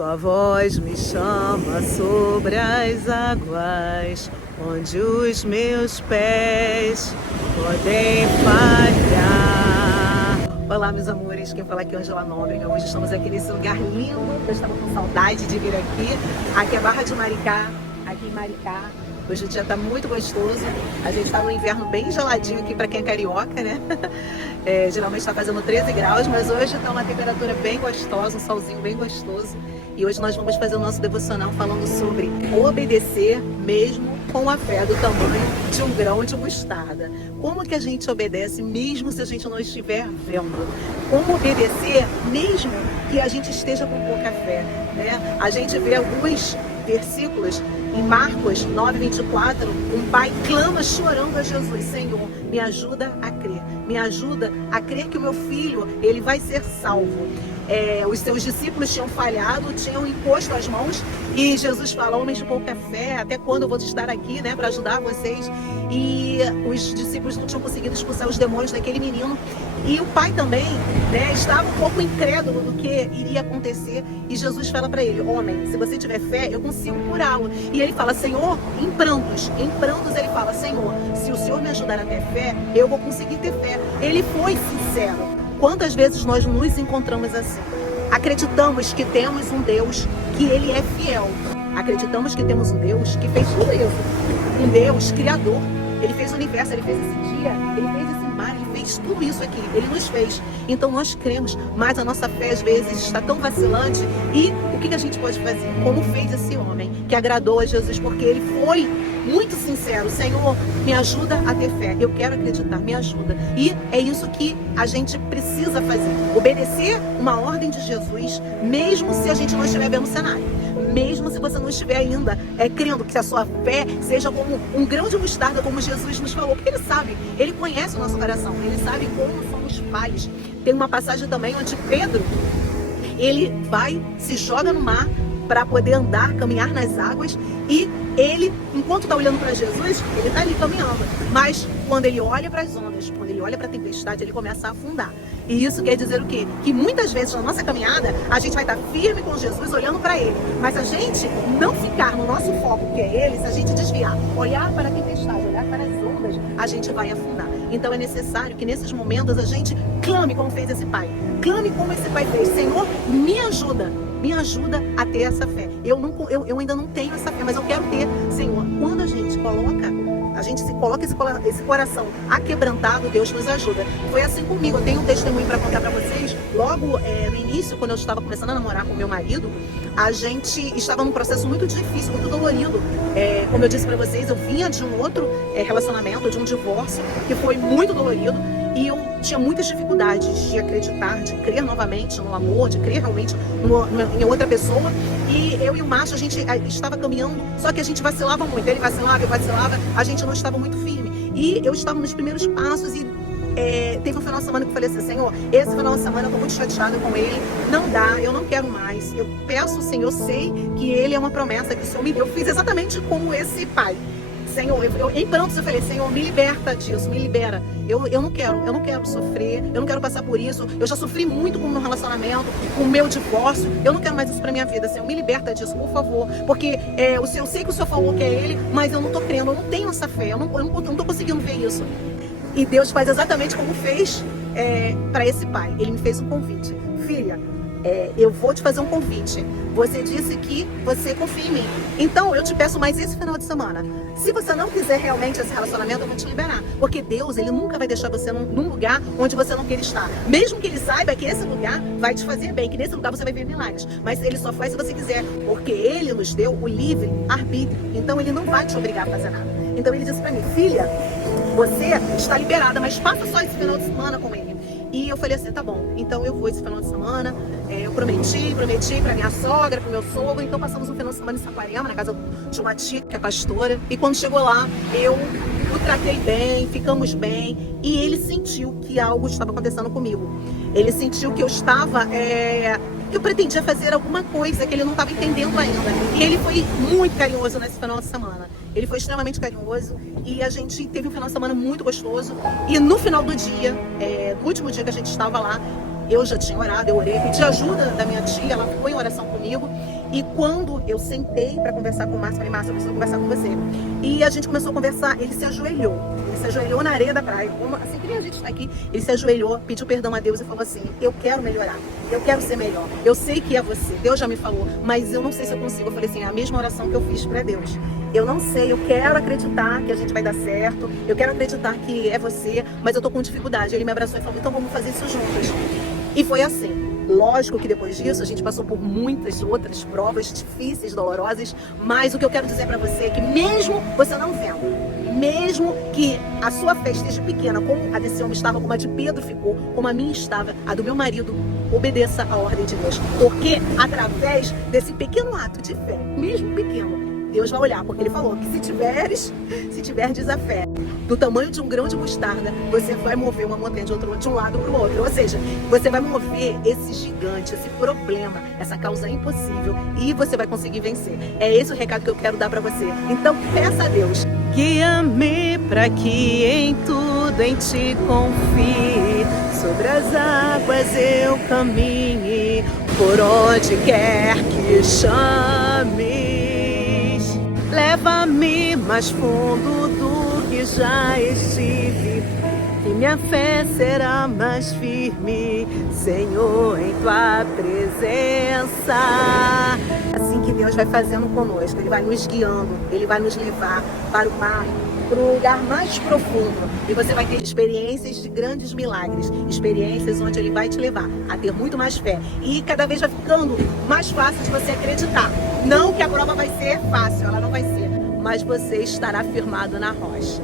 Tua voz me chama sobre as águas, onde os meus pés podem falhar. Olá, meus amores, quem fala aqui é Angela Nóbrega. Hoje estamos aqui nesse lugar lindo, eu estava com saudade de vir aqui. Aqui é Barra de Maricá, aqui em Maricá. Hoje o dia está muito gostoso. A gente está no inverno bem geladinho aqui para quem é carioca, né? Geralmente está fazendo 13 graus, mas hoje está uma temperatura bem gostosa, um solzinho bem gostoso. E hoje nós vamos fazer o nosso devocional falando sobre obedecer mesmo com a fé do tamanho de um grão de mostarda. Como que a gente obedece mesmo se a gente não estiver vendo? Como obedecer mesmo que a gente esteja com pouca fé, né? A gente vê alguns versículos em Marcos 9:24, um pai clama chorando a Jesus: Senhor, me ajuda a crer. Me ajuda a crer que o meu filho, ele vai ser salvo. Os seus discípulos tinham falhado, tinham imposto as mãos, e Jesus fala: homens de pouca fé, até quando eu vou estar aqui, né, para ajudar vocês? E os discípulos não tinham conseguido expulsar os demônios daquele menino. E o pai também, né, estava um pouco incrédulo do que iria acontecer. E Jesus fala para ele: homem, se você tiver fé, eu consigo curá-lo. E ele fala: Senhor, em prantos ele fala: Senhor, se o Senhor me ajudar a ter fé, eu vou conseguir ter fé. Ele foi sincero. Quantas vezes nós nos encontramos assim? Acreditamos que temos um Deus que ele é fiel. Acreditamos que temos um Deus que fez tudo isso. Um Deus criador. Ele fez o universo, ele fez esse dia, ele fez esse mar, ele fez tudo isso aqui, ele nos fez. Então nós cremos, mas a nossa fé às vezes está tão vacilante. E o que a gente pode fazer? Como fez esse homem que agradou a Jesus, porque ele foi muito sincero: Senhor, me ajuda a ter fé, eu quero acreditar, me ajuda. E é isso que a gente precisa fazer: obedecer uma ordem de Jesus, mesmo se a gente não estiver vendo o cenário, mesmo se você não estiver ainda crendo que a sua fé seja como um grão de mostarda, como Jesus nos falou, porque ele sabe, ele conhece o nosso coração, ele sabe como somos falhos. Tem uma passagem também onde Pedro, ele vai, se joga no mar para poder andar, caminhar nas águas, e ele, enquanto está olhando para Jesus, ele está ali caminhando, mas quando ele olha para as ondas, quando ele olha para a tempestade, ele começa a afundar. E isso quer dizer o quê? Que muitas vezes na nossa caminhada, a gente vai estar firme com Jesus, olhando para ele, mas a gente não ficar no nosso foco, que é ele, se a gente desviar, olhar para a tempestade, olhar para as ondas, a gente vai afundar. Então é necessário que nesses momentos a gente clame como fez esse pai, clame como esse pai fez: Senhor, me ajuda a ter essa fé. Eu ainda não tenho essa fé, mas eu quero ter. Senhor, quando a gente se coloca esse coração aquebrantado, Deus nos ajuda. Foi assim comigo. Eu tenho um testemunho para contar para vocês. Logo no início, quando eu estava começando a namorar com meu marido, a gente estava num processo muito difícil, muito dolorido. Como eu disse para vocês, eu vinha de um outro relacionamento, de um divórcio, que foi muito dolorido. E eu tinha muitas dificuldades de acreditar, de crer novamente no amor, de crer realmente em outra pessoa. E eu e o Márcio, a gente estava caminhando, só que a gente vacilava muito. Ele vacilava, eu vacilava, a gente não estava muito firme. E eu estava nos primeiros passos e teve um final de semana que eu falei assim: Senhor, esse final de semana eu estou muito chateada com ele, não dá, eu não quero mais. Eu peço, Senhor, eu sei que ele é uma promessa que o Senhor me deu. Eu fiz exatamente como esse pai. Senhor, em prantos eu falei: Senhor, me liberta disso, me libera. Eu não quero sofrer, eu não quero passar por isso. Eu já sofri muito com o meu relacionamento, com o meu divórcio. Eu não quero mais isso pra minha vida. Senhor, me liberta disso, por favor. Porque eu sei que o Senhor falou que é ele, mas eu não tô crendo, eu não tenho essa fé, eu não tô conseguindo ver isso. E Deus faz exatamente como fez para esse pai. Ele me fez um convite: filha, eu vou te fazer um convite. Você disse que você confia em mim, então eu te peço mais esse final de semana. Se você não quiser realmente esse relacionamento, eu vou te liberar. Porque Deus, ele nunca vai deixar você num lugar onde você não quer estar. Mesmo que ele saiba que esse lugar vai te fazer bem, que nesse lugar você vai ver milagres. Mas ele só faz se você quiser, porque ele nos deu o livre arbítrio. Então ele não vai te obrigar a fazer nada. Então ele disse pra mim: filha, você está liberada, mas passa só esse final de semana com ele. E eu falei assim: tá bom, então eu vou esse final de semana. Eu prometi pra minha sogra, pro meu sogro. Então passamos um final de semana em Saquarema, na casa de uma tia que é pastora. E quando chegou lá, eu o tratei bem, ficamos bem. E ele sentiu que algo estava acontecendo comigo. Ele sentiu que eu estava... que eu pretendia fazer alguma coisa que ele não estava entendendo ainda. E ele foi muito carinhoso nesse final de semana. Ele foi extremamente carinhoso e a gente teve um final de semana muito gostoso. E no final do dia, no último dia que a gente estava lá, Eu já tinha orado, eu orei, pedi ajuda da minha tia, ela foi em oração comigo. E quando eu sentei para conversar com o Márcio, falei, Márcio, eu preciso conversar com você. E a gente começou a conversar, ele se ajoelhou. Ele se ajoelhou na areia da praia, como, assim que nem a gente está aqui. Ele se ajoelhou, pediu perdão a Deus e falou assim, eu quero melhorar, eu quero ser melhor. Eu sei que é você, Deus já me falou, mas eu não sei se eu consigo. Eu falei assim, é a mesma oração que eu fiz para Deus. Eu não sei, eu quero acreditar que a gente vai dar certo, eu quero acreditar que é você, mas eu tô com dificuldade. Ele me abraçou e falou, então vamos fazer isso juntas. E foi assim. Lógico que depois disso a gente passou por muitas outras provas difíceis, dolorosas, mas o que eu quero dizer para você é que mesmo você não vendo, mesmo que a sua fé esteja pequena, como a desse homem estava, como a de Pedro ficou, como a minha estava, a do meu marido, obedeça a ordem de Deus. Porque através desse pequeno ato de fé, mesmo pequeno, Deus vai olhar, porque Ele falou que se tiverdes a fé do tamanho de um grão de mostarda, você vai mover uma montanha de um lado para o outro. Ou seja, você vai mover esse gigante, esse problema, essa causa impossível, e você vai conseguir vencer. É esse o recado que eu quero dar para você. Então, peça a Deus. Guia-me para que em tudo em Ti confie. Sobre as águas eu caminhe, por onde quer que chames. Leva-me mais fundo do que já estive, e minha fé será mais firme, Senhor, em Tua presença. Assim que Deus vai fazendo conosco, Ele vai nos guiando, Ele vai nos levar para o mar, para o lugar mais profundo, e você vai ter experiências de grandes milagres, experiências onde Ele vai te levar a ter muito mais fé, e cada vez vai ficando mais fácil de você acreditar. Não que a prova vai ser fácil, ela não vai ser, mas você estará firmado na rocha.